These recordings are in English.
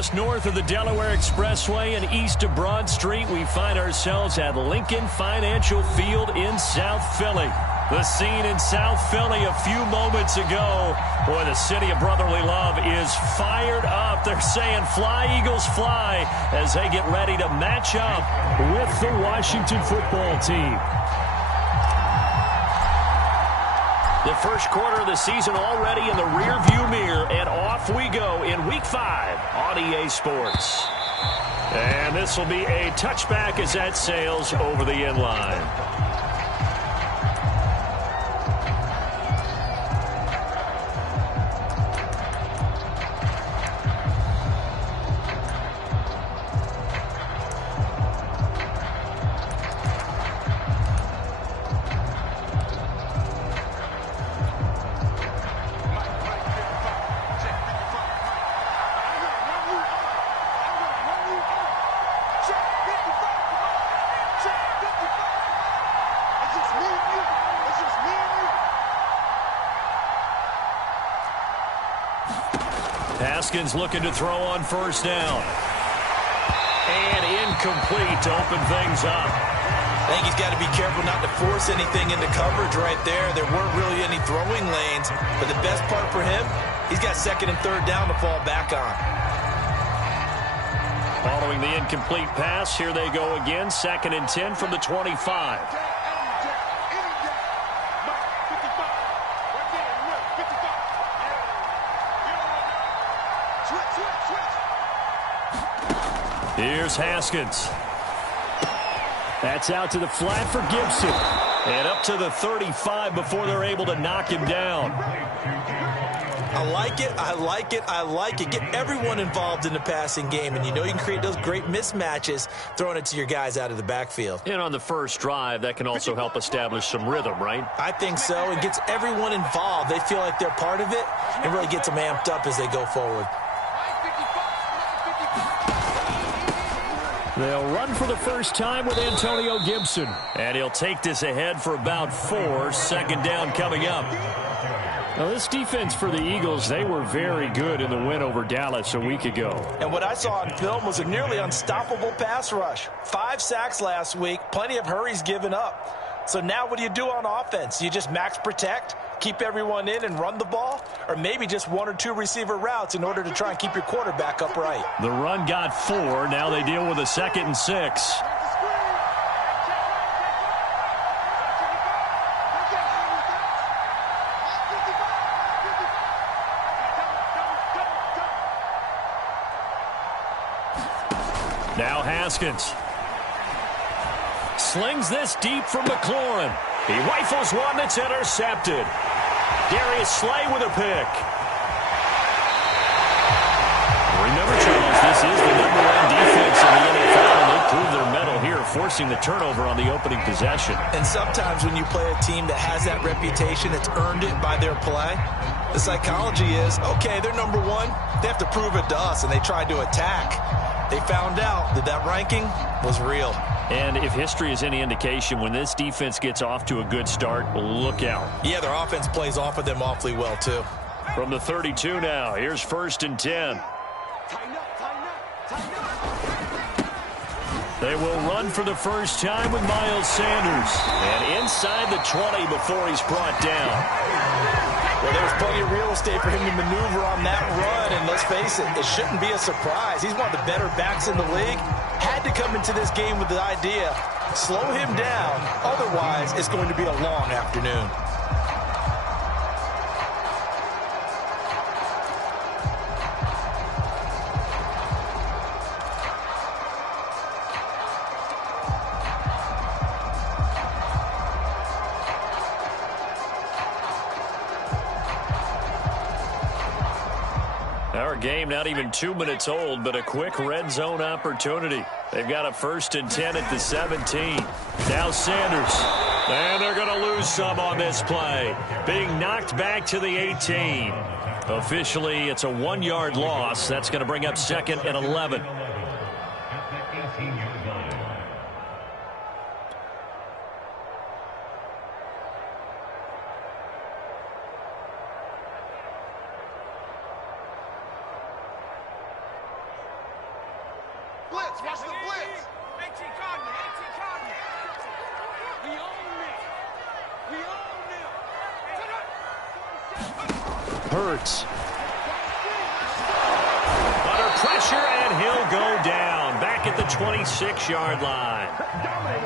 Just north of the Delaware Expressway and east of Broad Street, we find ourselves at Lincoln Financial Field in South Philly. The scene in South Philly a few moments ago. Boy, the city of brotherly love is fired up. They're saying, "Fly, Eagles, fly," as they get ready to match up with the Washington football team. The first quarter of the season already in the rearview mirror, and off we go in Week 5 on EA Sports. And this will be a touchback as that sails over the end line. Haskins looking to throw on first down. And incomplete to open things up. I think he's got to be careful not to force anything into coverage right there. There weren't really any throwing lanes. But the best part for him, he's got second and third down to fall back on. Following the incomplete pass, here they go again. 2nd and 10 from the 25. Here's Haskins. That's out to the flat for Gibson. And up to the 35 before they're able to knock him down. I like it, I like it, I like it. Get everyone involved in the passing game, and you know you can create those great mismatches throwing it to your guys out of the backfield. And on the first drive, that can also help establish some rhythm, right? I think so. It gets everyone involved. They feel like they're part of it and really gets them amped up as they go forward. They'll run for the first time with Antonio Gibson. And he'll take this ahead for about 4. Second down coming up. Now, this defense for the Eagles, they were very good in the win over Dallas a week ago. And what I saw on film was a nearly unstoppable pass rush. 5 sacks last week, plenty of hurries given up. So now what do you do on offense? You just max protect, keep everyone in and run the ball, or maybe just 1 or 2 receiver routes in order to try and keep your quarterback upright. The run got 4. Now they deal with a 2nd and 6. Now Haskins. Slings this deep from McLaurin. He rifles one that's intercepted. Darius Slay with a pick. Remember, Charles, this is the #1 defense in the NFL, and they prove their mettle here, forcing the turnover on the opening possession. And sometimes when you play a team that has that reputation, that's earned it by their play, the psychology is, okay, they're #1. They have to prove it to us, and they tried to attack. They found out that that ranking was real. And if history is any indication, when this defense gets off to a good start, look out. Yeah, their offense plays off of them awfully well, too. From the 32 now, here's 1st and 10. They will run for the first time with Miles Sanders. And inside the 20 before he's brought down. Well, there's plenty of real estate for him to maneuver on that run, and let's face it, it shouldn't be a surprise. He's one of the better backs in the league. Had to come into this game with the idea, slow him down, otherwise it's going to be a long afternoon. Our game not even 2 minutes old, but a quick red zone opportunity. They've got a 1st and 10 at the 17. Now Sanders. And they're going to lose some on this play. Being knocked back to the 18. Officially, it's a 1-yard loss. That's going to bring up 2nd and 11. blitz. Watch the blitz. Hurts. Under pressure, and he'll go down. Back at the 26-yard line.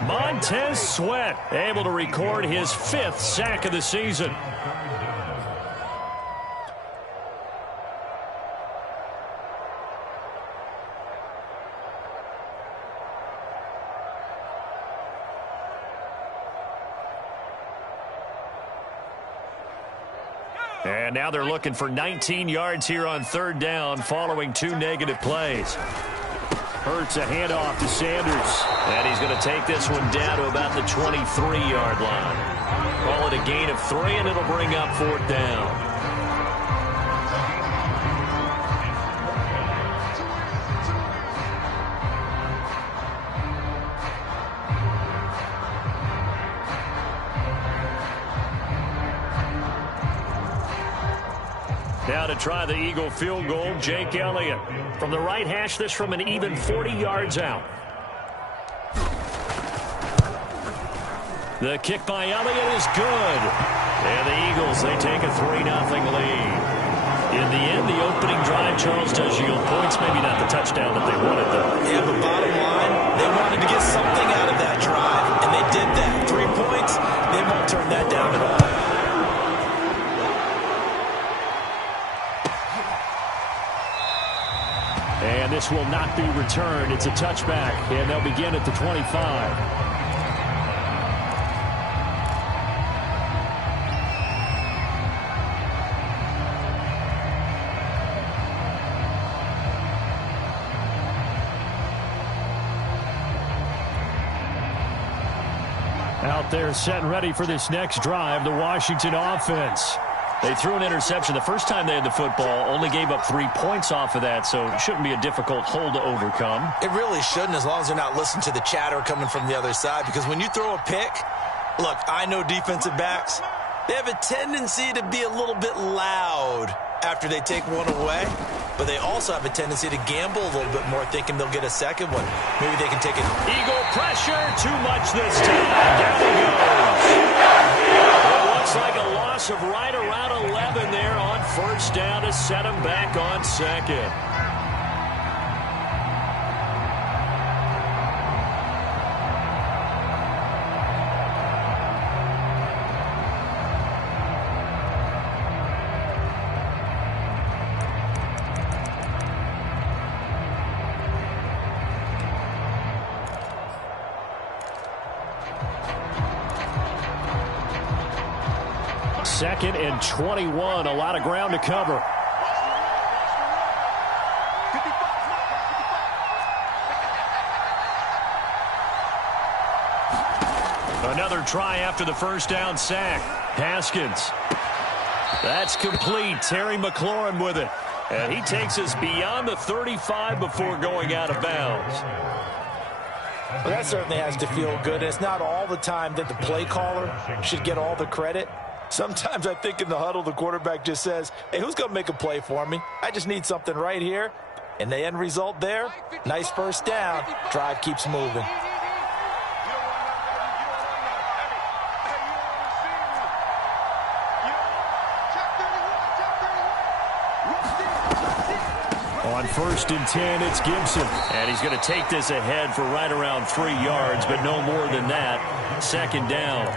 Montez Sweat able to record his 5th sack of the season. And now they're looking for 19 yards here on 3rd down following 2 negative plays. Hurts a handoff to Sanders. And he's going to take this one down to about the 23-yard line. Call it a gain of 3, and it'll bring up 4th down. Now to try the Eagle field goal, Jake Elliott. From the right hash, this from an even 40 yards out. The kick by Elliott is good. And the Eagles, they take a 3-0 lead. In the end, the opening drive, Charles, does yield points. Maybe not the touchdown that they wanted, though. Yeah, but bottom line, they wanted to get something out of that drive, and they did that. 3 points, they won't turn that down at all. And this will not be returned. It's a touchback, and they'll begin at the 25. Out there set and ready for this next drive, the Washington offense. They threw an interception the first time they had the football, only gave up 3 points off of that, so it shouldn't be a difficult hole to overcome. It really shouldn't, as long as they're not listening to the chatter coming from the other side, because when you throw a pick, look, I know defensive backs, they have a tendency to be a little bit loud after they take one away, but they also have a tendency to gamble a little bit more, thinking they'll get a second one. Maybe they can take it. Eagle pressure, too much this time. Down he goes. It looks like a loss of right around 11 there on 1st down to set him back on 2nd. Second and 21, a lot of ground to cover. Another try after the 1st down sack. Haskins. That's complete. Terry McLaurin with it. And he takes us beyond the 35 before going out of bounds. Well, that certainly has to feel good. It's not all the time that the play caller should get all the credit. Sometimes I think in the huddle, the quarterback just says, hey, who's going to make a play for me? I just need something right here. And the end result there, nice 1st down. Drive keeps moving. On 1st and 10, it's Gibson. And he's going to take this ahead for right around 3 yards, but no more than that. 2nd down.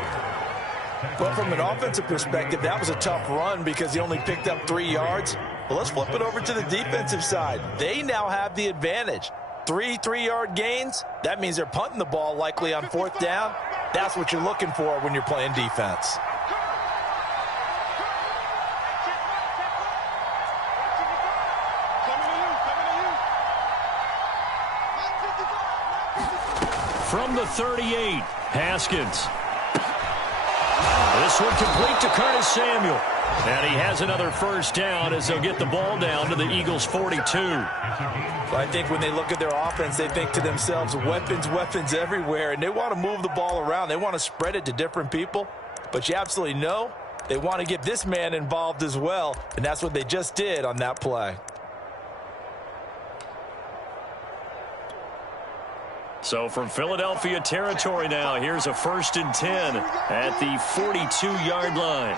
But from an offensive perspective, that was a tough run because he only picked up 3 yards. Well, let's flip it over to the defensive side. They now have the advantage. 3 3-yard gains. That means they're punting the ball likely on 4th down. That's what you're looking for when you're playing defense. From the 38, Haskins. This one complete to Curtis Samuel. And he has another 1st down as they'll get the ball down to the Eagles' 42. Well, I think when they look at their offense, they think to themselves, weapons, weapons everywhere, and they want to move the ball around. They want to spread it to different people. But you absolutely know they want to get this man involved as well, and that's what they just did on that play. So from Philadelphia territory now, here's a 1st and 10 at the 42-yard line.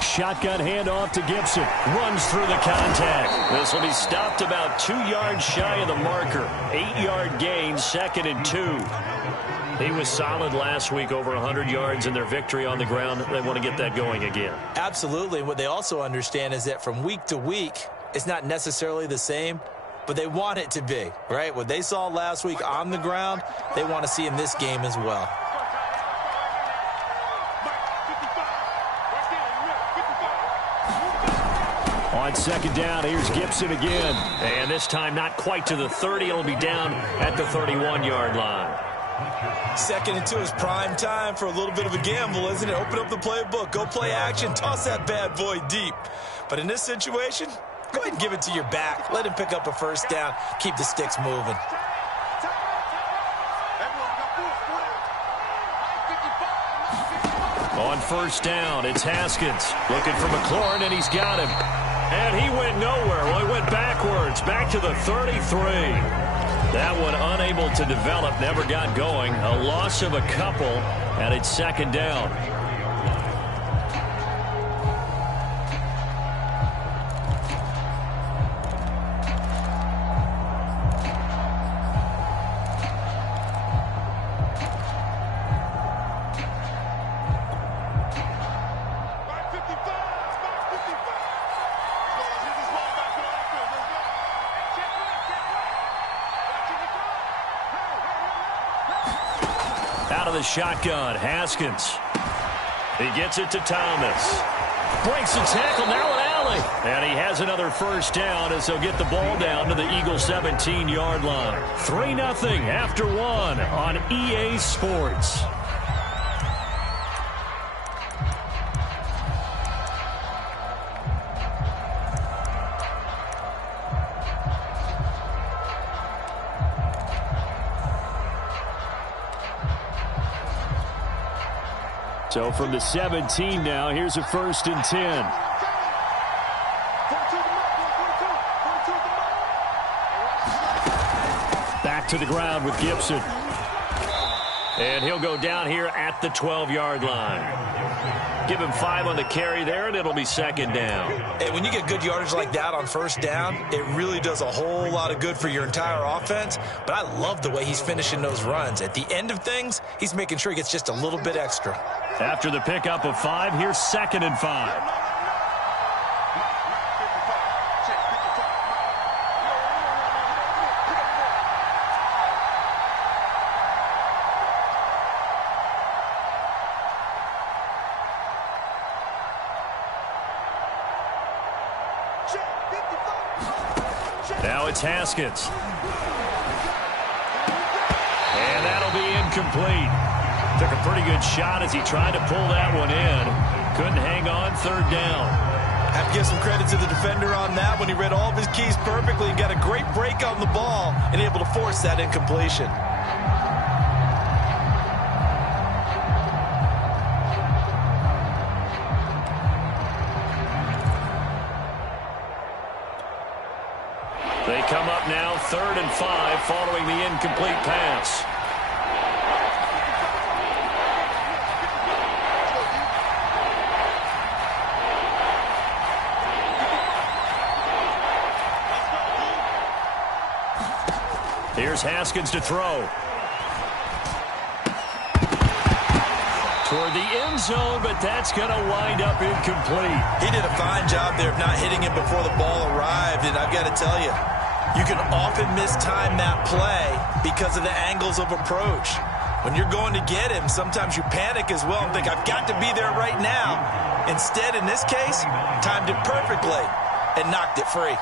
Shotgun handoff to Gibson. Runs through the contact. This will be stopped about 2 yards shy of the marker. 8-yard gain, 2nd and 2. He was solid last week, over 100 yards in their victory on the ground. They want to get that going again. Absolutely. What they also understand is that from week to week, it's not necessarily the same, but they want it to be, right? What they saw last week on the ground, they want to see in this game as well. On 2nd down, here's Gibson again. And this time not quite to the 30. It'll be down at the 31-yard line. 2nd and 2 is prime time for a little bit of a gamble, isn't it? Open up the playbook, go play action, toss that bad boy deep. But in this situation, go ahead and give it to your back. Let him pick up a 1st down. Keep the sticks moving. On 1st down, it's Haskins. Looking for McLaurin, and he's got him. And he went nowhere. Well, he went backwards, back to the 33. That one unable to develop, never got going. A loss of a couple, and it's 2nd down. Out of the shotgun, Haskins. He gets it to Thomas. Breaks the tackle, now an alley. And he has another 1st down as he'll get the ball down to the Eagles' 17-yard line. 3-0 after 1 on EA Sports. So from the 17 now, here's a 1st and 10. Back to the ground with Gibson. And he'll go down here at the 12-yard line. Give him 5 on the carry there, and it'll be 2nd down. And when you get good yardage like that on 1st down, it really does a whole lot of good for your entire offense. But I love the way he's finishing those runs. At the end of things, he's making sure he gets just a little bit extra. After the pickup of 5, here's 2nd and 5. Now it's Haskins. And that'll be incomplete. Took a pretty good shot as he tried to pull that one in. Couldn't hang on, 3rd down. Have to give some credit to the defender on that when he read all of his keys perfectly and got a great break on the ball and able to force that incompletion. They come up now 3rd and 5 following the incomplete pass. Here's Haskins to throw. Toward the end zone, but that's going to wind up incomplete. He did a fine job there of not hitting it before the ball arrived, and I've got to tell you, you can often mistime that play because of the angles of approach. When you're going to get him, sometimes you panic as well and think, I've got to be there right now. Instead, in this case, timed it perfectly and knocked it free.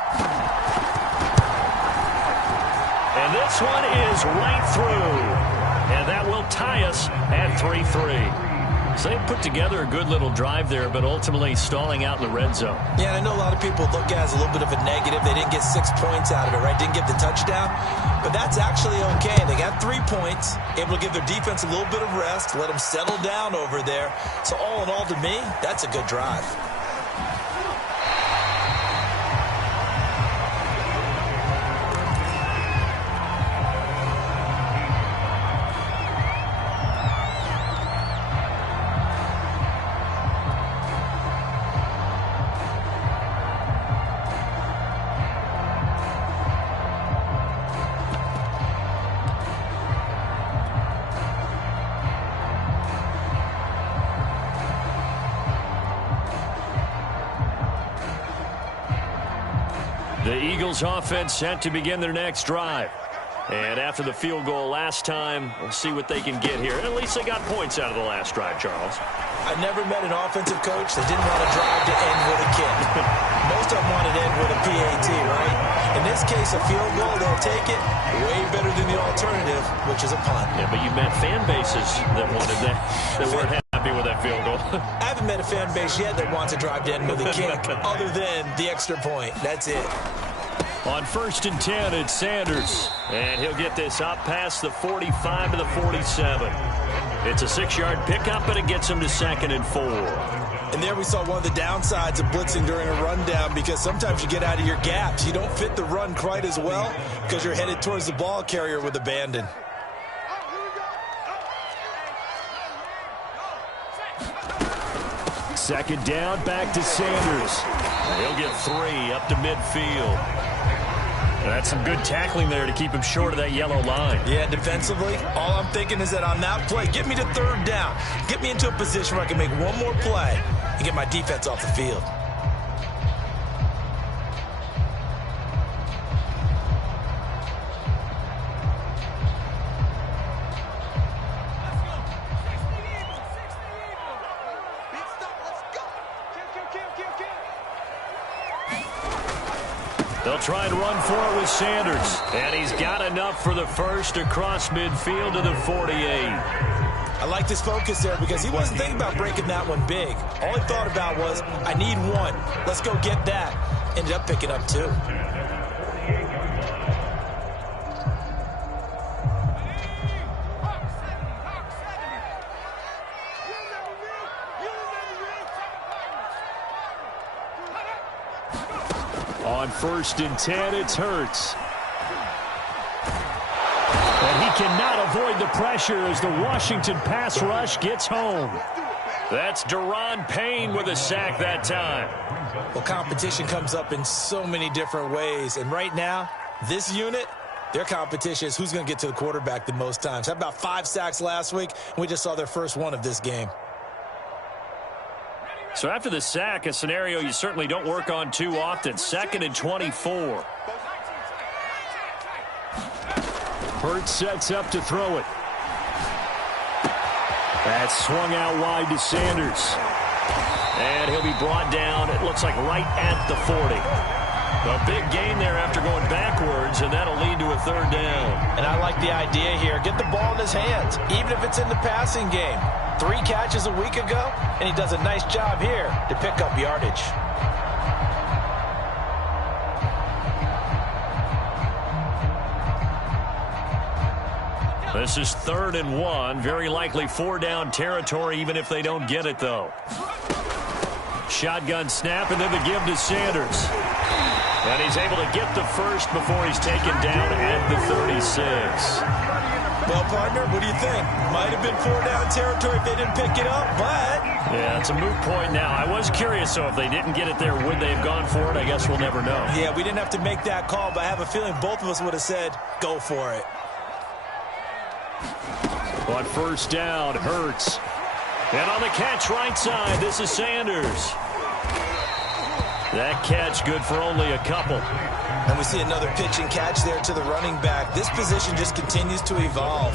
And this one is right through. And that will tie us at 3-3. So they put together a good little drive there, but ultimately stalling out in the red zone. Yeah, and I know a lot of people look at it as a little bit of a negative. They didn't get 6 points out of it, right? Didn't get the touchdown. But that's actually okay. They got 3 points, able to give their defense a little bit of rest, let them settle down over there. So all in all, to me, that's a good drive. The Eagles offense set to begin their next drive. And after the field goal last time, we'll see what they can get here. At least they got points out of the last drive, Charles. I never met an offensive coach that didn't want to drive to end with a kick. Most of them wanted to end with a PAT, right? In this case, a field goal, they'll take it way better than the alternative, which is a punt. Yeah, but you met fan bases that wanted that weren't happy with that field goal. I haven't met a fan base yet that wants to drive to end with a kick other than the extra point. That's it. On 1st and 10, it's Sanders. And he'll get this up past the 45 to the 47. It's a 6-yard pickup, and it gets him to 2nd and 4. And there we saw one of the downsides of blitzing during a rundown, because sometimes you get out of your gaps. You don't fit the run quite as well because you're headed towards the ball carrier with abandon. Second down, back to Sanders. He'll get 3 up to midfield. That's some good tackling there to keep him short of that yellow line. Yeah, defensively, all I'm thinking is that on that play, get me to 3rd down. Get me into a position where I can make one more play and get my defense off the field. They'll try and run for it with Sanders. And he's got enough for the first across midfield to the 48. I like this focus there because he wasn't thinking about breaking that one big. All he thought about was, I need 1. Let's go get that. Ended up picking up 2. On 1st and 10, it's Hurts. And he cannot avoid the pressure as the Washington pass rush gets home. That's Daron Payne with a sack that time. Well, competition comes up in so many different ways. And right now, this unit, their competition is who's going to get to the quarterback the most times. How about 5 sacks last week? And we just saw their first one of this game. So after the sack, a scenario you certainly don't work on too often. 2nd and 24. Hurts sets up to throw it. That's swung out wide to Sanders. And he'll be brought down, it looks like right at the 40. A big gain there after going backwards, and that'll lead to a 3rd down. And I like the idea here. Get the ball in his hands, even if it's in the passing game. 3 catches a week ago, and he does a nice job here to pick up yardage. This is 3rd and 1. Very likely 4-down territory, even if they don't get it, though. Shotgun snap, and then the give to Sanders. And he's able to get the first before he's taken down at the 36. Well, partner, what do you think? Might have been 4-down territory if they didn't pick it up, but... Yeah, it's a moot point now. I was curious, so if they didn't get it there, would they have gone for it? I guess we'll never know. Yeah, we didn't have to make that call, but I have a feeling both of us would have said, go for it. But 1st down, Hurts. And on the catch right side, this is Sanders. That catch good for only a couple. And we see another pitch and catch there to the running back. This position just continues to evolve.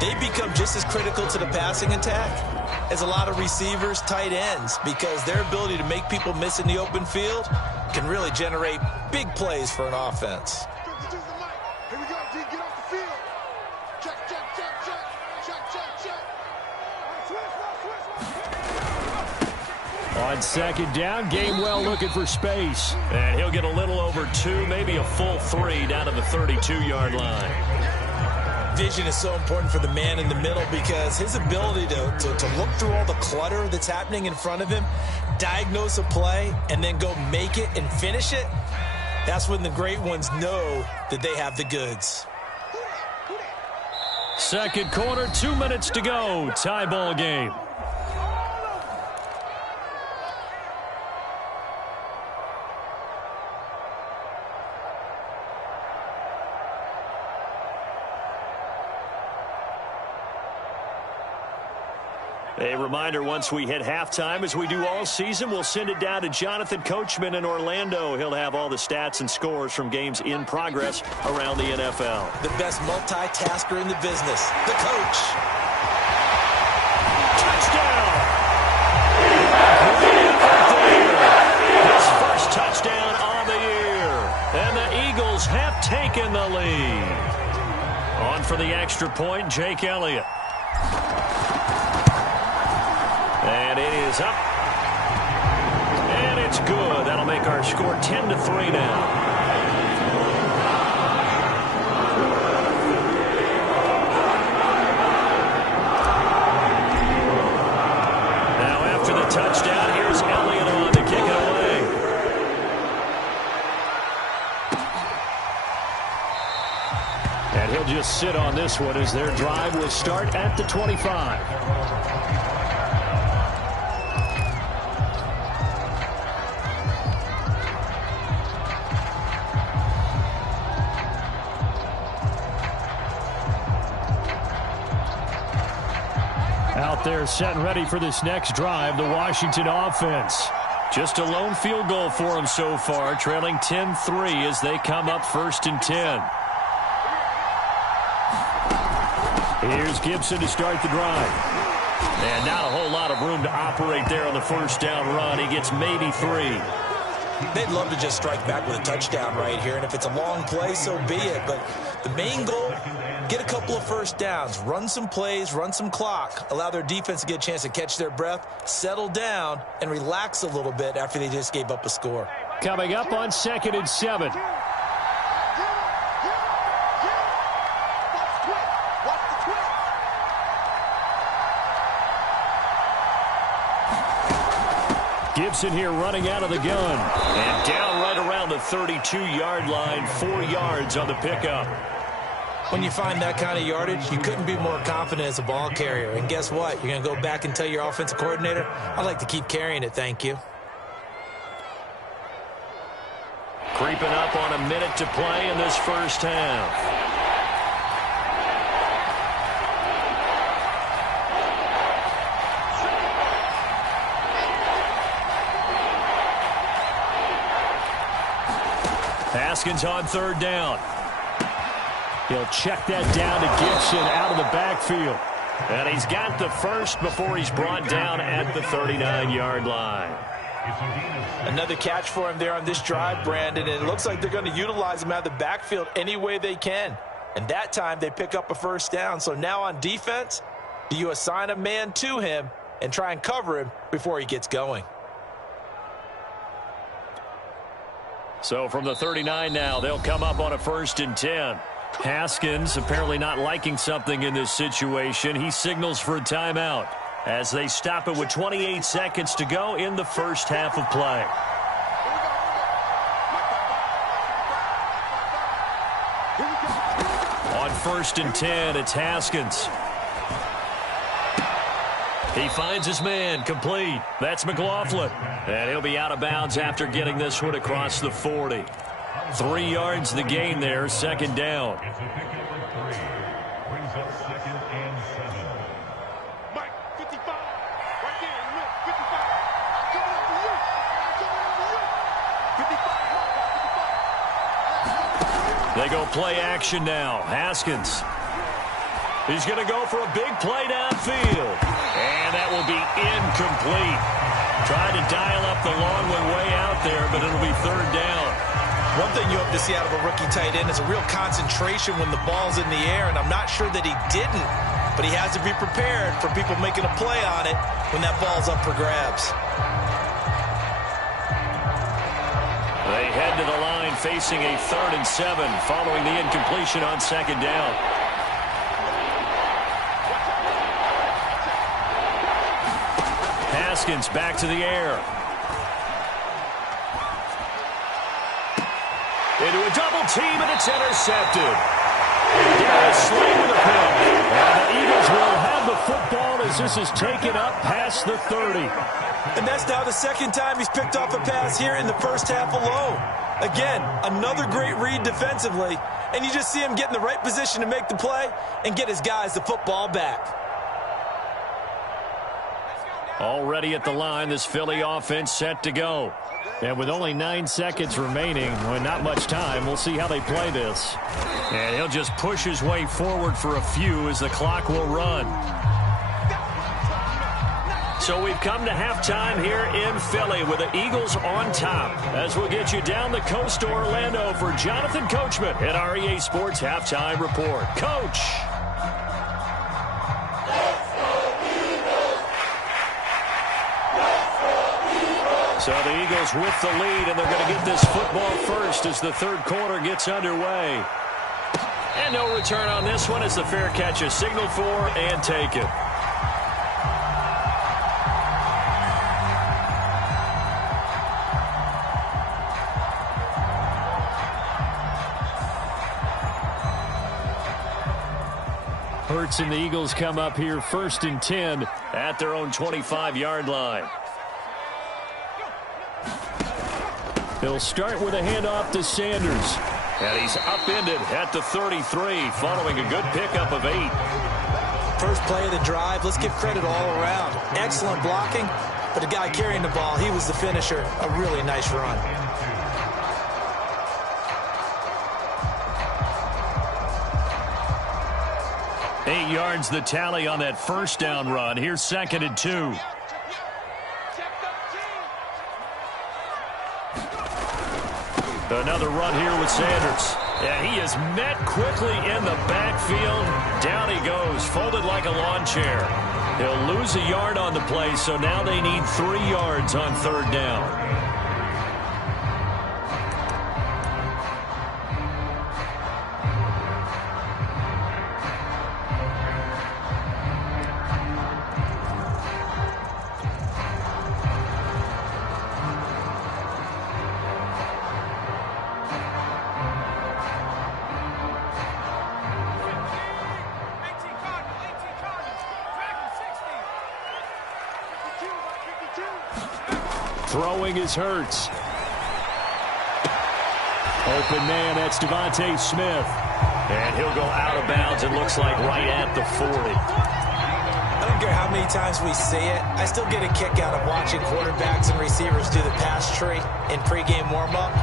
They become just as critical to the passing attack as a lot of receivers, tight ends, because their ability to make people miss in the open field can really generate big plays for an offense. Here we go, D, get off the field. Check, check, check, check, check, check, check. On 2nd down, Gainwell looking for space. And he'll get a little over 2, maybe a full 3 down to the 32-yard line. Vision is so important for the man in the middle because his ability to look through all the clutter that's happening in front of him, diagnose a play, and then go make it and finish it, that's when the great ones know that they have the goods. Second quarter, 2 minutes to go. Tie ball game. A reminder, once we hit halftime, as we do all season, we'll send it down to Jonathan Coachman in Orlando. He'll have all the stats and scores from games in progress around the NFL. The best multitasker in the business, the coach. Touchdown! Great effort there. His first touchdown on the year. And the Eagles have taken the lead. On for the extra point, Jake Elliott. And it is up. And it's good. That'll make our score 10-3 now. Now after the touchdown, here's Elliott on to kick it away. And he'll just sit on this one as their drive will start at the 25. Out there set and ready for this next drive, the Washington offense. Just a lone field goal for them so far, trailing 10-3 as they come up 1st and 10. Here's Gibson to start the drive. And not a whole lot of room to operate there on the first down run. He gets maybe 3. They'd love to just strike back with a touchdown right here, and if it's a long play, so be it. But the main goal, get a couple of first downs, run some plays, run some clock, allow their defense to get a chance to catch their breath, settle down, and relax a little bit after they just gave up a score. Coming up on 2nd and 7. Gibson here running out of the gun. And down right around the 32-yard line, 4 yards on the pickup. When you find that kind of yardage, you couldn't be more confident as a ball carrier. And guess what? You're going to go back and tell your offensive coordinator, I'd like to keep carrying it, thank you. Creeping up on a minute to play in this first half. Haskins on 3rd down. He'll check that down to Gibson out of the backfield. And he's got the first before he's brought down at the 39-yard line. Another catch for him there on this drive, Brandon, and it looks like they're going to utilize him out of the backfield any way they can. And that time they pick up a first down. So now on defense, do you assign a man to him and try and cover him before he gets going? So from the 39 now, they'll come up on a 1st and 10. Haskins apparently not liking something in this situation. He signals for a timeout as they stop it with 28 seconds to go in the first half of play. On 1st and 10, it's Haskins. He finds his man, complete. That's McLaughlin. And he'll be out of bounds after getting this one across the 40. 3 yards the gain there, 2nd down. They go play action now. Haskins. He's going to go for a big play downfield. And that will be incomplete. Trying to dial up the long way out there, but it'll be 3rd down. One thing you hope to see out of a rookie tight end is a real concentration when the ball's in the air, and I'm not sure that he didn't, but he has to be prepared for people making a play on it when that ball's up for grabs. They head to the line facing a 3rd and 7 following the incompletion on 2nd down. Haskins back to the air. Into a double team, and it's intercepted. Darius Slay with a pick. And the Eagles will have the football as this is taken up past the 30. And that's now the 2nd time he's picked off a pass here in the first half alone. Again, another great read defensively, and you just see him get in the right position to make the play and get his guys the football back. Already at the line, this Philly offense set to go. And with only 9 seconds remaining, well, not much time, we'll see how they play this. And he'll just push his way forward for a few as the clock will run. So we've come to halftime here in Philly with the Eagles on top. As we'll get you down the coast to Orlando for Jonathan Coachman at our EA Sports Halftime Report. Coach! So the Eagles with the lead, and they're going to get this football first as the third quarter gets underway. And no return on this one as the fair catch is signaled for and taken. Hurts and the Eagles come up here 1st and 10 at their own 25-yard line. He'll start with a handoff to Sanders. And he's upended at the 33 following a good pickup of 8. First play of the drive, let's give credit all around. Excellent blocking, but the guy carrying the ball, he was the finisher. A really nice run. Eight yards the tally on that first down run. Here's 2nd and 2. Another run here with Sanders. And he is met quickly in the backfield. Down he goes, folded like a lawn chair. He'll lose a yard on the play, so now they need 3 yards on 3rd down. Throwing is Hurts. Open man, that's Devontae Smith. And he'll go out of bounds, it looks like right at the 40. I don't care how many times we see it. I still get a kick out of watching quarterbacks and receivers do the pass tree in pregame warm-up.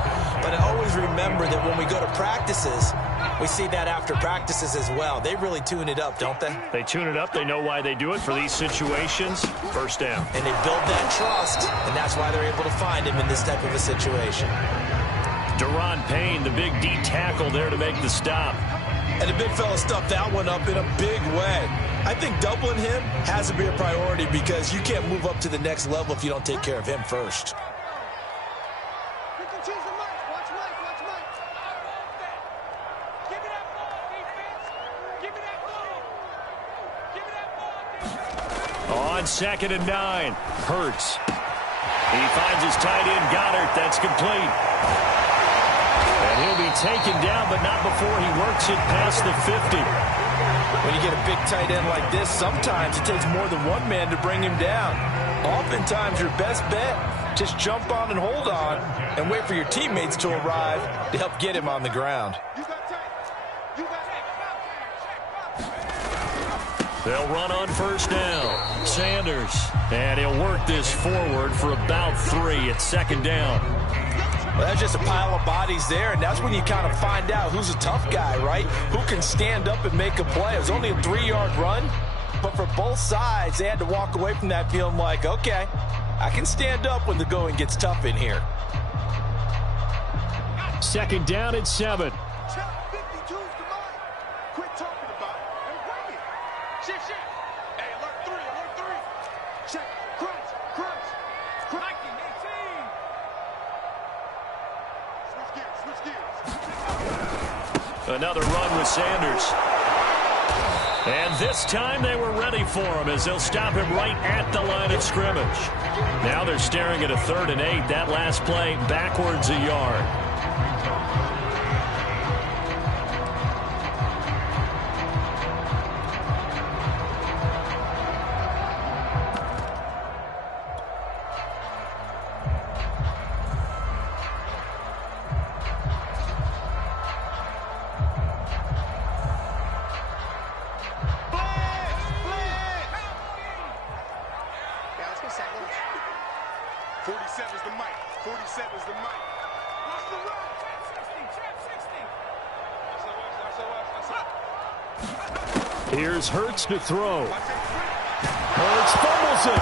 But I always remember that when we go to practices, we see that after practices as well. They really tune it up, don't they? They tune it up. They know why they do it for these situations. First down. And they build that trust, and that's why they're able to find him in this type of a situation. Deron Payne, the big D tackle there to make the stop. And the big fella stuffed that one up in a big way. I think doubling him has to be a priority because you can't move up to the next level if you don't take care of him first. On 2nd and 9, Hurts. He finds his tight end, Goddard. That's complete. And he'll be taken down, but not before he works it past the 50. When you get a big tight end like this, sometimes it takes more than one man to bring him down. Oftentimes, your best bet, just jump on and hold on and wait for your teammates to arrive to help get him on the ground. They'll run on 1st down. Sanders. And he'll work this forward for about 3 at 2nd down. Well, that's just a pile of bodies there, and that's when you kind of find out who's a tough guy, right? Who can stand up and make a play. It was only a 3-yard run, but for both sides, they had to walk away from that feeling like, okay, I can stand up when the going gets tough in here. 2nd down at 7. Another run with Sanders. And this time they were ready for him as they'll stop him right at the line of scrimmage. Now they're staring at a 3rd and 8. That last play backwards a yard. Here's Hurts to throw. Hurts fumbles it.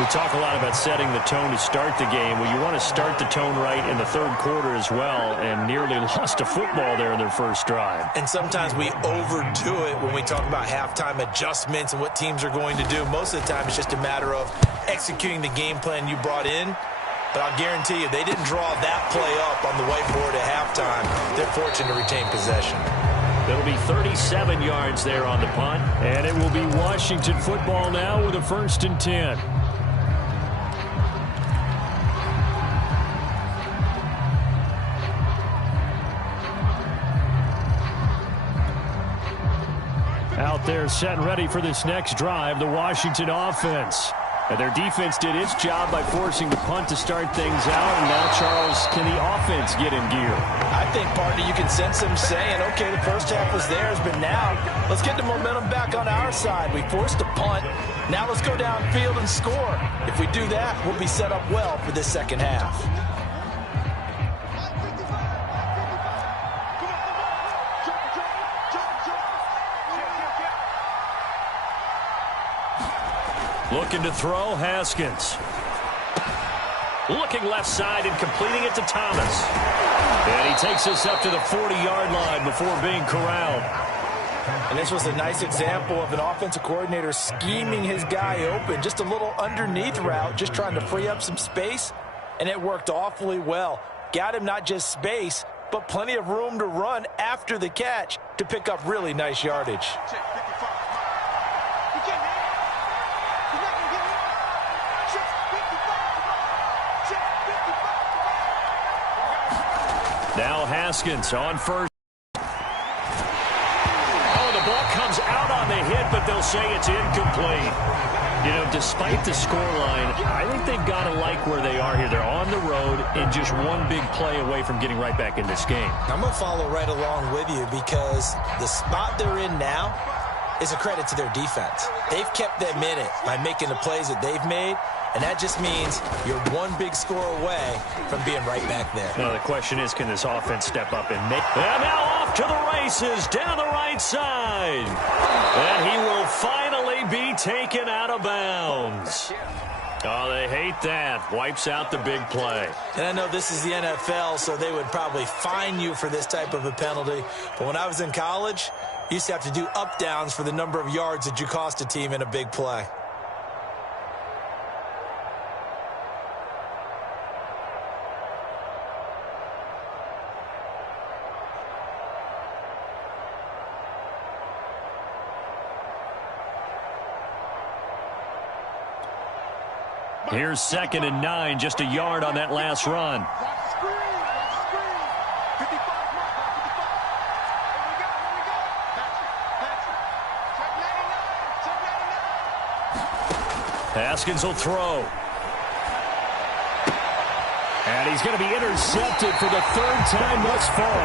We talk a lot about setting the tone to start the game. Well, you want to start the tone right in the third quarter as well, and nearly lost a football there in their first drive. And sometimes we overdo it when we talk about halftime adjustments and what teams are going to do. Most of the time, it's just a matter of executing the game plan you brought in. But I'll guarantee you, they didn't draw that play up on the whiteboard at halftime. They're fortunate to retain possession. It'll be 37 yards there on the punt, and it will be Washington football now with a 1st and 10. Out there set and ready for this next drive, the Washington offense. And their defense did its job by forcing the punt to start things out. And now, Charles, can the offense get in gear? I think, partner, you can sense them saying, okay, the first half was theirs, but now let's get the momentum back on our side. We forced a punt. Now let's go downfield and score. If we do that, we'll be set up well for this second half. Looking to throw, Haskins. Looking left side and completing it to Thomas. And he takes us up to the 40-yard line before being corralled. And this was a nice example of an offensive coordinator scheming his guy open. Just a little underneath route, just trying to free up some space. And it worked awfully well. Got him not just space, but plenty of room to run after the catch to pick up really nice yardage. Now Haskins on first. Oh, the ball comes out on the hit, but they'll say it's incomplete. You know, despite the scoreline, I think they've got to like where they are here. They're on the road and just one big play away from getting right back in this game. I'm going to follow right along with you because the spot they're in now is a credit to their defense. They've kept them in it by making the plays that they've made. And that just means you're one big score away from being right back there. Now the question is, can this offense step up and make... And now off to the races down the right side. And he will finally be taken out of bounds. Oh, they hate that. Wipes out the big play. And I know this is the NFL, so they would probably fine you for this type of a penalty. But when I was in college, you used to have to do up-downs for the number of yards that you cost a team in a big play. Here's 2nd and 9, just a yard on that last run. Haskins will throw. And he's going to be intercepted for the 3rd time thus far.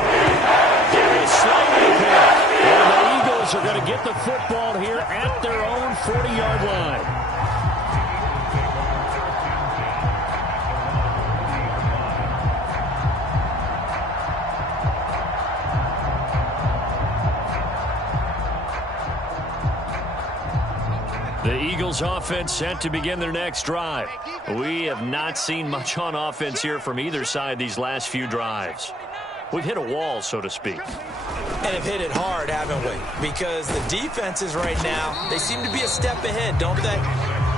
Darius Slay pick. And the Eagles are going to get the football here at their own 40-yard line. The Eagles offense set to begin their next drive. We have not seen much on offense here from either side these last few drives. We've hit a wall, so to speak. And have hit it hard, haven't we? Because the defenses right now, they seem to be a step ahead, don't they?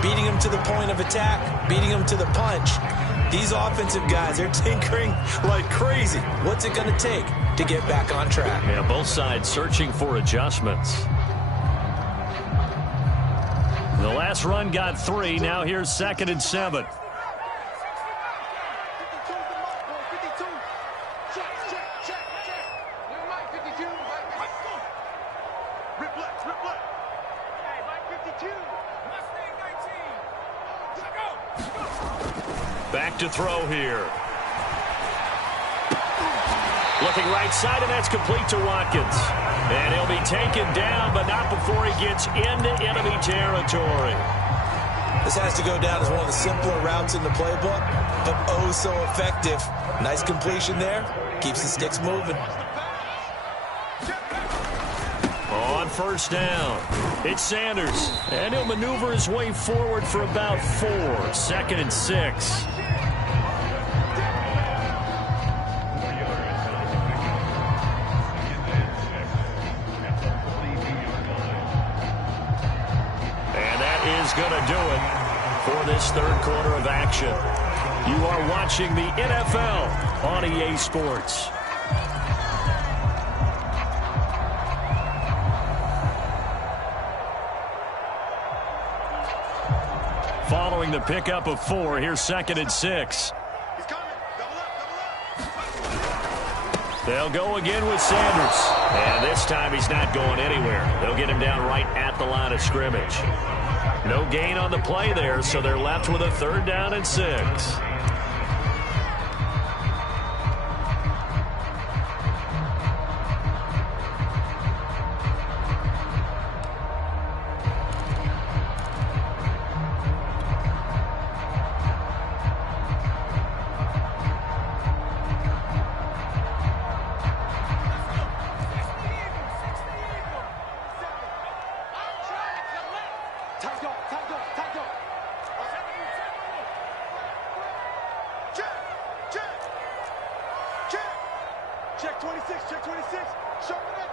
Beating them to the point of attack, beating them to the punch. These offensive guys, they're tinkering like crazy. What's it going to take to get back on track? Yeah, both sides searching for adjustments. The last run got 3. Now here's 2nd and 7. Back to throw here. Looking right side, and that's complete to Watkins. And he'll be taken down, but not before he gets into enemy territory. This has to go down as one of the simpler routes in the playbook, but oh so effective. Nice completion there. Keeps the sticks moving. first down. It's Sanders, and he'll maneuver his way forward for about 4. 2nd and 6. And that is going to do it for this third quarter of action. You are watching the NFL on EA Sports. Following the pickup of 4, here's 2nd and 6. He's coming. Double up. They'll go again with Sanders. And this time he's not going anywhere. They'll get him down right at the line of scrimmage. No gain on the play there, so they're left with a 3rd down and 6. Check 26, check 26. Showing up.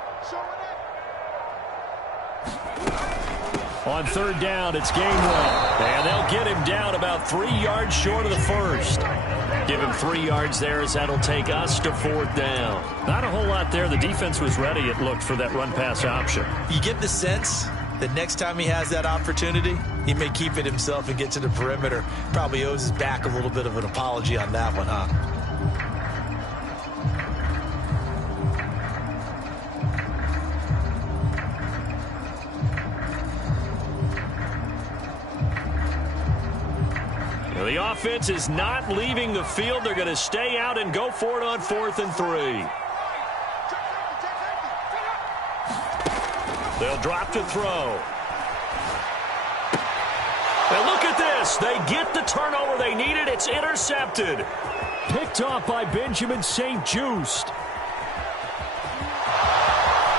On 3rd down, it's Gainwell. And they'll get him down about 3 yards short of the first. Give him 3 yards there as that'll take us to 4th down. Not a whole lot there. The defense was ready, it looked, for that run-pass option. You get the sense that next time he has that opportunity, he may keep it himself and get to the perimeter. Probably owes his back a little bit of an apology on that one, huh? The offense is not leaving the field. They're going to stay out and go for it on 4th and 3. They'll drop to throw. And look at this. They get the turnover they needed. It's intercepted. Picked off by Benjamin St-Juste.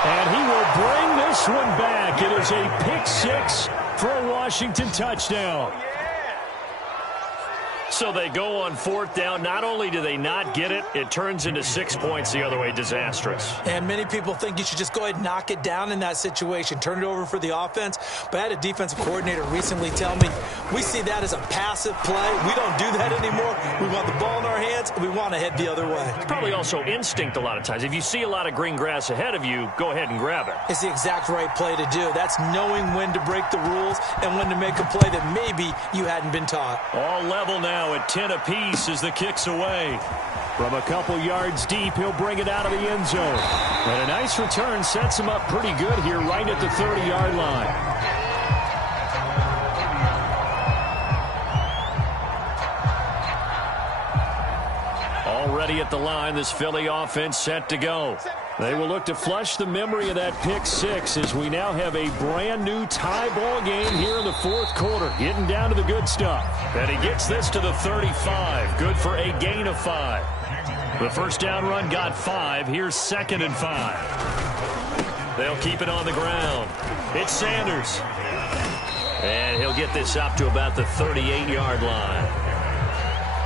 And he will bring this one back. It is a pick 6 for a Washington touchdown. So they go on 4th down. Not only do they not get it, it turns into 6 points the other way. Disastrous. And many people think you should just go ahead and knock it down in that situation. Turn it over for the offense. But I had a defensive coordinator recently tell me, we see that as a passive play. We don't do that anymore. We want the ball in our hands, and we want to head the other way. It's probably also instinct a lot of times. If you see a lot of green grass ahead of you, go ahead and grab it. It's the exact right play to do. That's knowing when to break the rules and when to make a play that maybe you hadn't been taught. All level now at 10 apiece as the kick's away. From a couple yards deep, he'll bring it out of the end zone. And a nice return sets him up pretty good here right at the 30-yard line. Already at the line, this Philly offense set to go. They will look to flush the memory of that pick 6 as we now have a brand new tie ball game here in the 4th quarter. Getting down to the good stuff. And he gets this to the 35. Good for a gain of 5. The first down run got 5. Here's 2nd and 5. They'll keep it on the ground. It's Sanders. And he'll get this up to about the 38-yard line.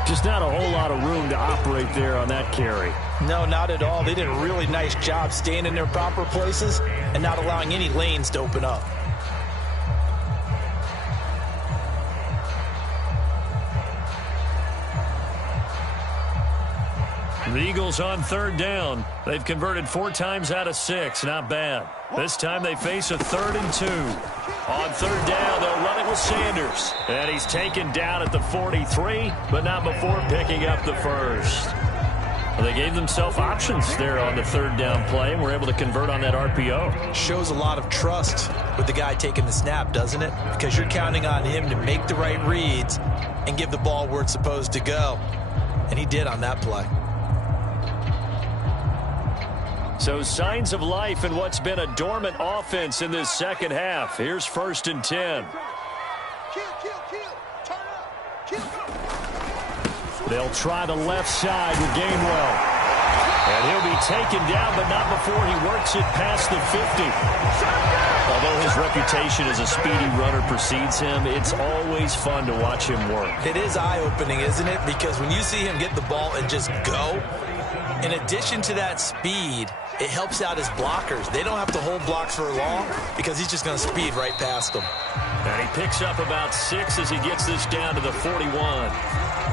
Just not a whole lot of room to operate there on that carry. No, not at all. They did a really nice job staying in their proper places and not allowing any lanes to open up. The Eagles on 3rd down. They've converted 4 times out of 6. Not bad. This time they face a 3rd and 2. On 3rd down, they'll run it with Sanders. And he's taken down at the 43, but not before picking up the first. Well, they gave themselves options there on the 3rd down play and were able to convert on that RPO. Shows a lot of trust with the guy taking the snap, doesn't it? Because you're counting on him to make the right reads and give the ball where it's supposed to go. And he did on that play. So signs of life in what's been a dormant offense in this second half. Here's 1st and 10. Turn up. They'll try the left side with Gainwell. And he'll be taken down, but not before he works it past the 50. Although his reputation as a speedy runner precedes him, it's always fun to watch him work. It is eye-opening, isn't it? Because when you see him get the ball and just go, in addition to that speed, it helps out his blockers. They don't have to hold blocks for long because he's just going to speed right past them. And he picks up about 6 as he gets this down to the 41.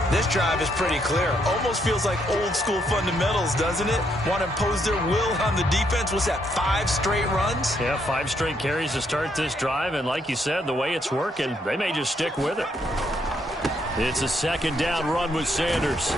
This drive is pretty clear. Almost feels like old school fundamentals, doesn't it? Want to impose their will on the defense. What's that, 5 straight runs? Yeah, 5 straight carries to start this drive. And like you said, the way it's working, they may just stick with it. It's a second down run with Sanders.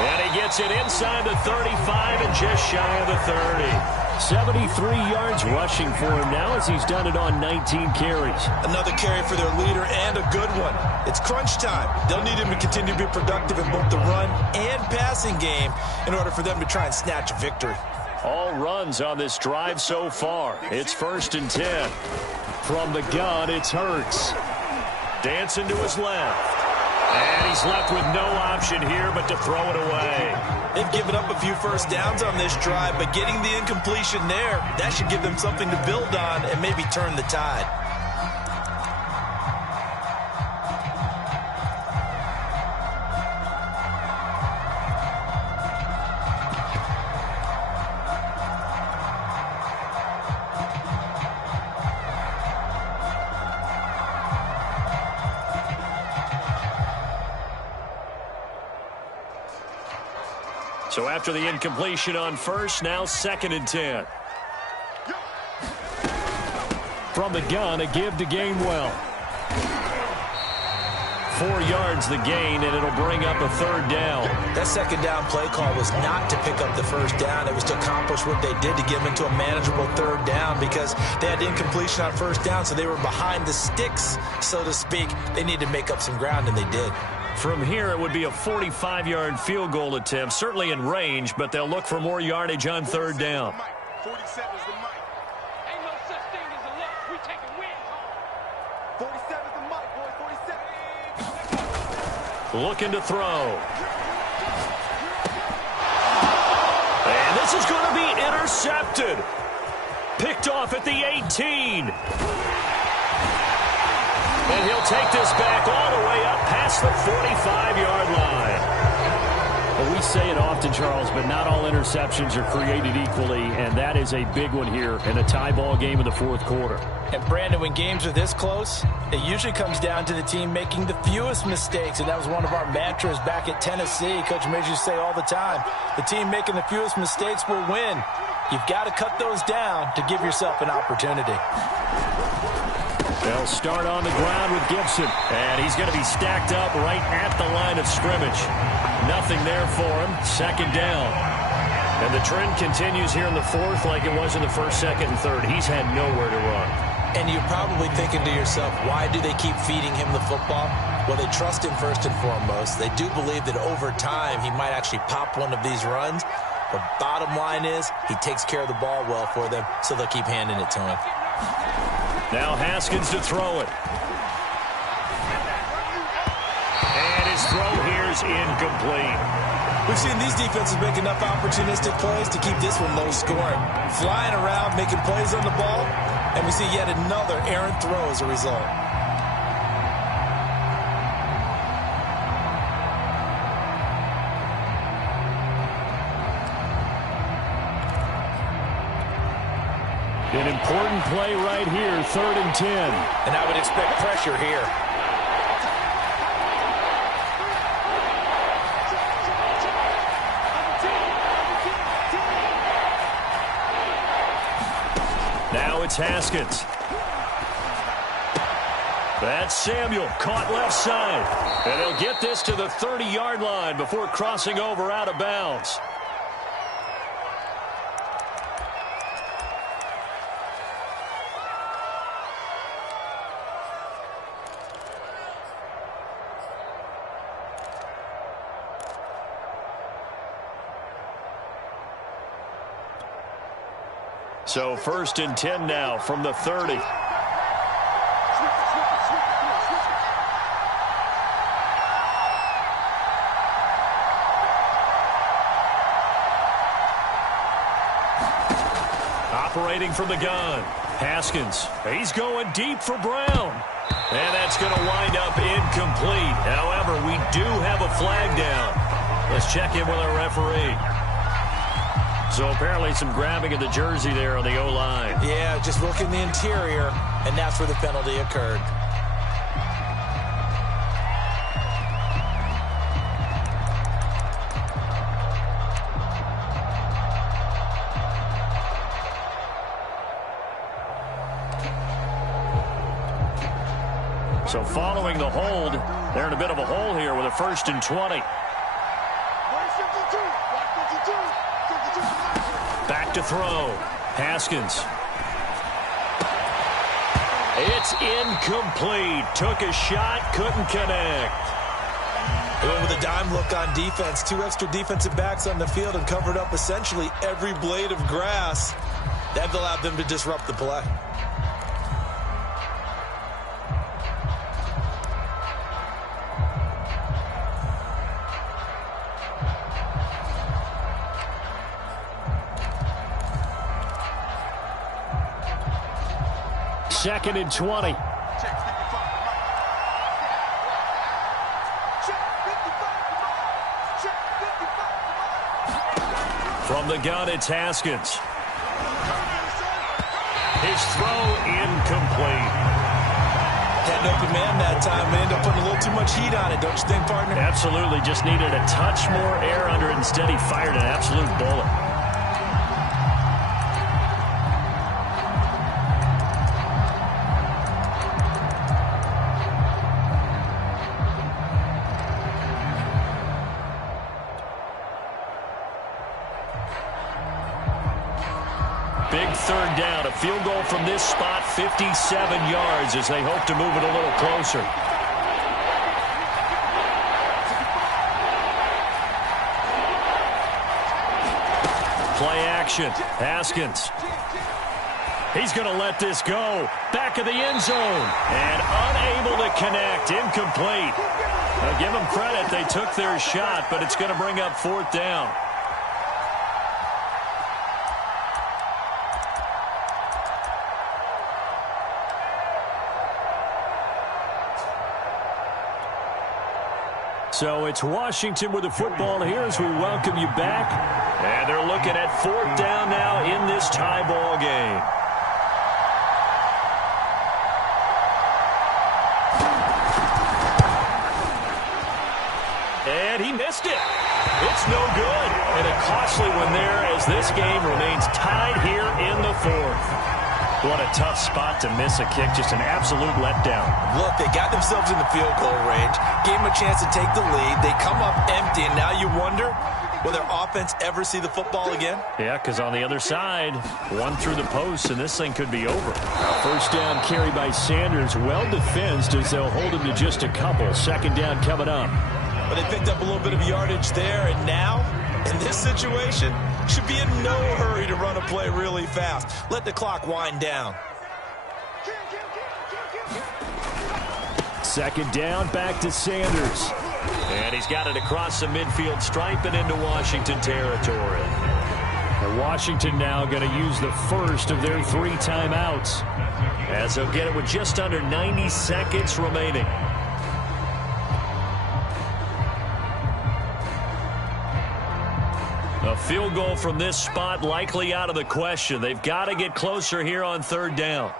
And he gets it inside the 35 and just shy of the 30. 73 yards rushing for him now as he's done it on 19 carries. Another carry for their leader and a good one. It's crunch time. They'll need him to continue to be productive in both the run and passing game in order for them to try and snatch a victory. All runs on this drive so far. It's 1st and 10. From the gun, it's Hurts. Dancing to his left. And he's left with no option here but to throw it away. They've given up a few first downs on this drive, but getting the incompletion there, that should give them something to build on and maybe turn the tide. So after the incompletion on first, now 2nd and 10. From the gun, a give to Gainwell. 4 yards the gain, and it'll bring up a 3rd down. That second down play call was not to pick up the first down. It was to accomplish what they did to get them into a manageable 3rd down because they had incompletion on first down, so they were behind the sticks, so to speak. They needed to make up some ground, and they did. From here, it would be a 45-yard field goal attempt, certainly in range, but they'll look for more yardage on 3rd down. 47 is the mic. Ain't no such thing as a luck. We taking wins home. 47 is the mic, boy. 47. Looking to throw. And this is going to be intercepted. Picked off at the 18. And he'll take this back all the way up past the 45-yard line. Well, we say it often, Charles, but not all interceptions are created equally, and that is a big one here in a tie ball game in the 4th quarter. And, Brandon, when games are this close, it usually comes down to the team making the fewest mistakes, and that was one of our mantras back at Tennessee. Coach Major used to say all the time, the team making the fewest mistakes will win. You've got to cut those down to give yourself an opportunity. They'll start on the ground with Gibson, and he's going to be stacked up right at the line of scrimmage. Nothing there for him. 2nd down. And the trend continues here in the 4th like it was in the 1st, 2nd, and 3rd. He's had nowhere to run. And you're probably thinking to yourself, why do they keep feeding him the football? Well, they trust him first and foremost. They do believe that over time he might actually pop one of these runs. But bottom line is he takes care of the ball well for them, so they'll keep handing it to him. Now Haskins to throw it. And his throw here is incomplete. We've seen these defenses make enough opportunistic plays to keep this one low scoring. Flying around, making plays on the ball, and we see yet another errant throw as a result. An important play right here, 3rd and 10. And I would expect pressure here. Now it's Haskins. That's Samuel, caught left side. And he'll get this to the 30-yard line before crossing over out of bounds. So 1st and 10 now from the 30. operating from the gun. Haskins, he's going deep for Brown. And that's going to wind up incomplete. However, we do have a flag down. Let's check in with our referee. So apparently some grabbing of the jersey there on the O-line. Yeah, just look in the interior, and that's where the penalty occurred. So following the hold, they're in a bit of a hole here with a 1st and 20. Back to throw. Haskins. It's incomplete. Took a shot, couldn't connect. They went with a dime look on defense. 2 extra defensive backs on the field and covered up essentially every blade of grass. That allowed them to disrupt the play. Second and 20. From the gun, it's Haskins. His throw incomplete. Had an open man that time and ended up putting a little too much heat on it, don't you think, partner? Absolutely. Just needed a touch more air under it. Instead, he fired an absolute bullet. Big third down. A field goal from this spot, 57 yards as they hope to move it a little closer. Play action. Haskins. He's going to let this go. Back of the end zone. And unable to connect. Incomplete. Now give them credit. They took their shot, but it's going to bring up 4th down. So it's Washington with the football here as we welcome you back. And they're looking at 4th down now in this tie ball game. And he missed it. It's no good. And a costly one there as this game remains tied here in the 4th. What a tough spot to miss a kick. Just an absolute letdown. Look, they got themselves in the field goal range, gave them a chance to take the lead. They come up empty, and now you wonder, will their offense ever see the football again? Yeah, because on the other side, one through the post, and this thing could be over. First down carry by Sanders. Well defensed as they'll hold him to just a couple. 2nd down coming up. But they picked up a little bit of yardage there, and now, in this situation, should be in no hurry to run a play really fast. Let the clock wind down. 2nd down, back to Sanders. And he's got it across the midfield stripe and into Washington territory. And Washington now going to use the first of their 3 timeouts, as they'll get it with just under 90 seconds remaining. A field goal from this spot likely out of the question. They've got to get closer here on 3rd down.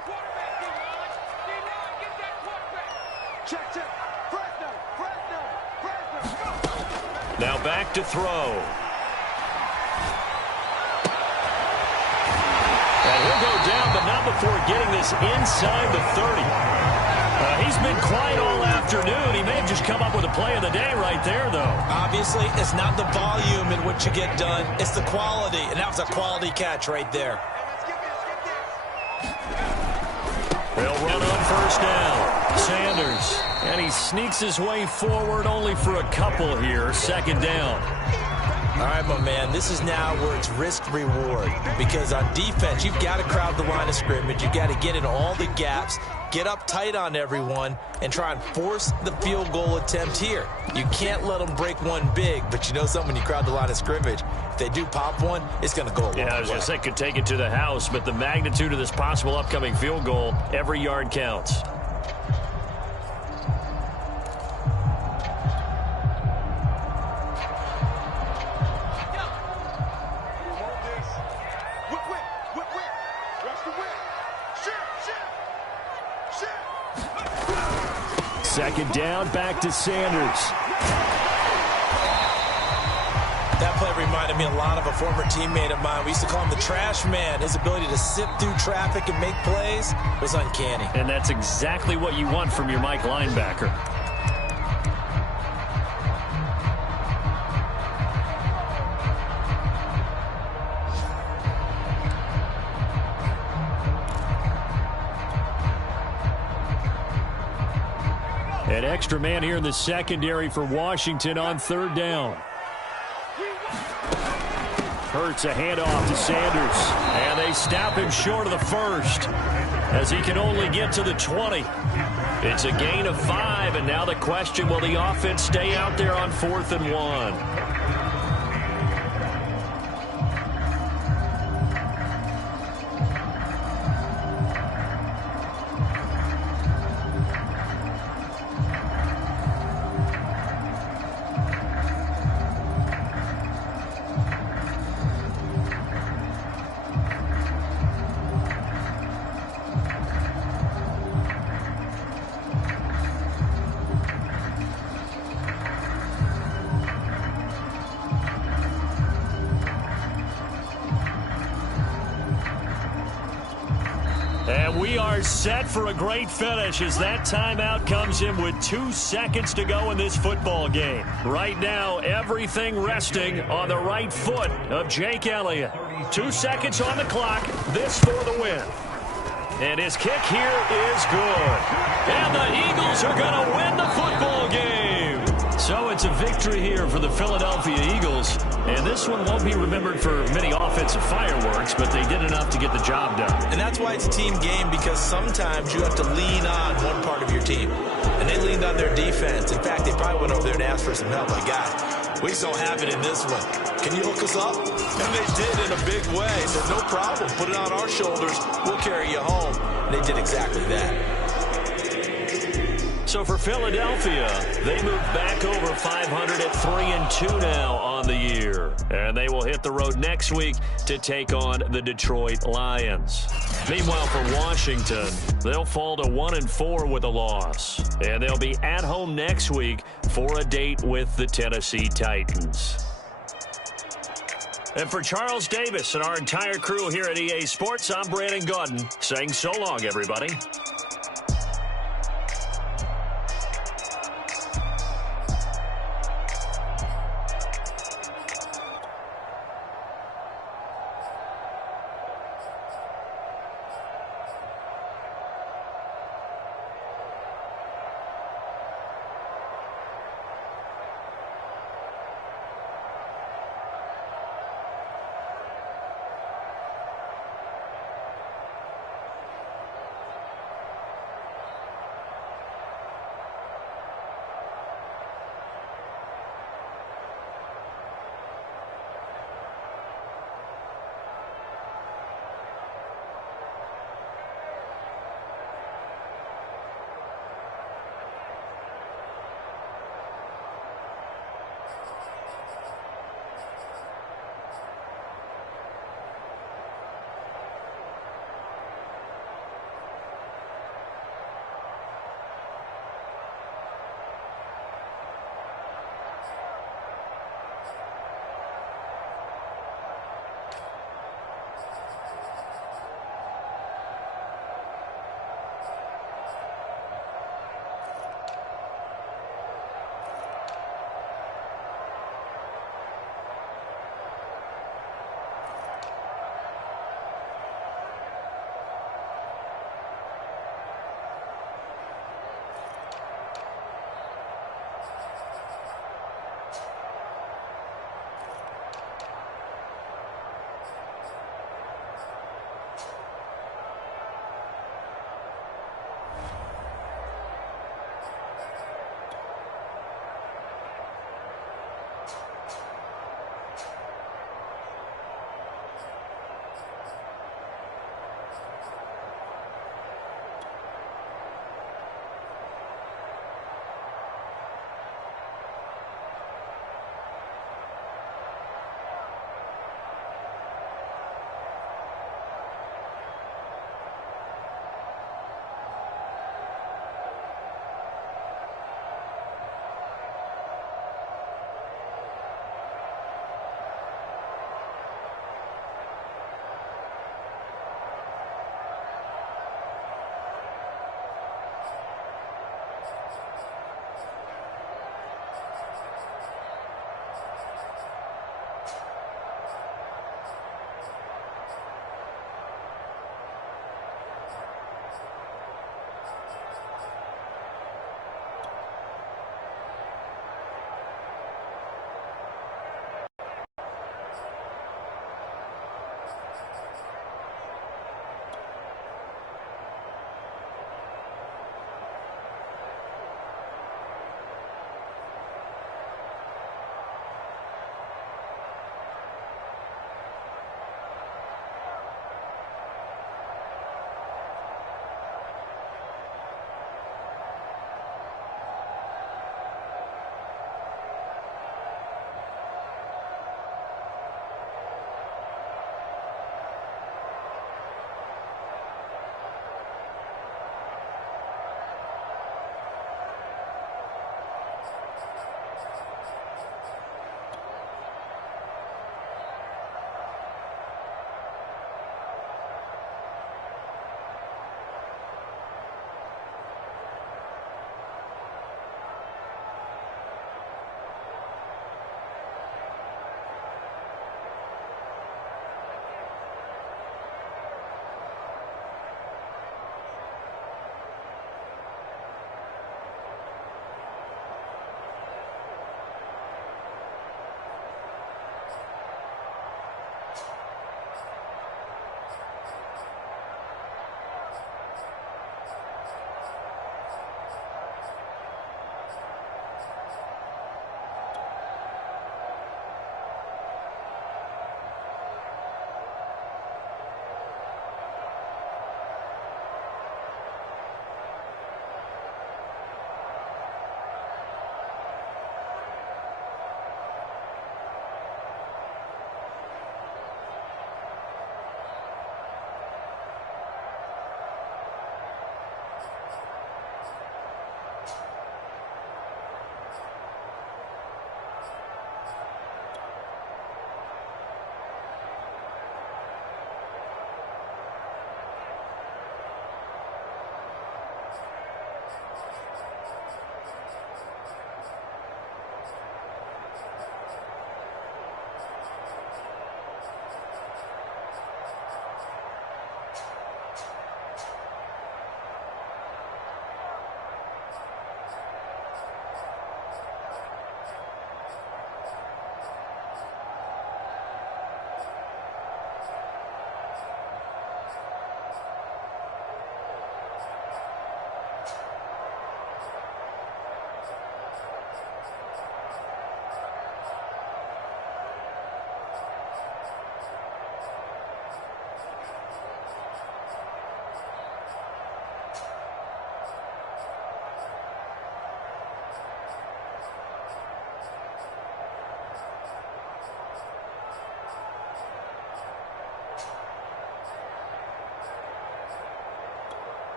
Now back to throw. And he'll go down, but not before getting this inside the 30. He's been quiet all afternoon. He may have just come up with a play of the day right there, though. Obviously, it's not the volume in which you get done. It's the quality, and that was a quality catch right there. They'll run on 1st down. Sanders. And he sneaks his way forward only for a couple here. 2nd down. All right, my man, this is now where it's risk-reward. Because on defense, you've got to crowd the line of scrimmage. You've got to get in all the gaps. get up tight on everyone and try and force the field goal attempt here. You can't let them break one big, but you know something, when you crowd the line of scrimmage, if they do pop one, it's going to go a long way. Yeah, I was going to say, could take it to the house, but the magnitude of this possible upcoming field goal, every yard counts. Second down, back to Sanders. That play reminded me a lot of a former teammate of mine. We used to call him the trash man. His ability to sift through traffic and make plays was uncanny. And that's exactly what you want from your Mike linebacker. An extra man here in the secondary for Washington on third down. Hurts a handoff to Sanders. And they stop him short of the first as he can only get to the 20. It's a gain of 5, and now the question, will the offense stay out there on 4th and 1? And we are set for a great finish as that timeout comes in with 2 seconds to go in this football game. Right now, everything resting on the right foot of Jake Elliott. 2 seconds on the clock. This for the win. And his kick here is good. And the Eagles are going to win the football game. So it's a victory here for the Philadelphia Eagles. And this one won't be remembered for many offensive fireworks, but they did enough to get the job done. And that's why it's a team game, because sometimes you have to lean on one part of your team. And they leaned on their defense. In fact, they probably went over there and asked for some help. My God, we so have it in this one. Can you hook us up? And they did in a big way. Said, no problem. Put it on our shoulders. We'll carry you home. And they did exactly that. So for Philadelphia, they move back over 500 at 3-2 now on the year. And they will hit the road next week to take on the Detroit Lions. Meanwhile, for Washington, they'll fall to 1-4 with a loss. And they'll be at home next week for a date with the Tennessee Titans. And for Charles Davis and our entire crew here at EA Sports, I'm Brandon Gaudin saying so long, everybody.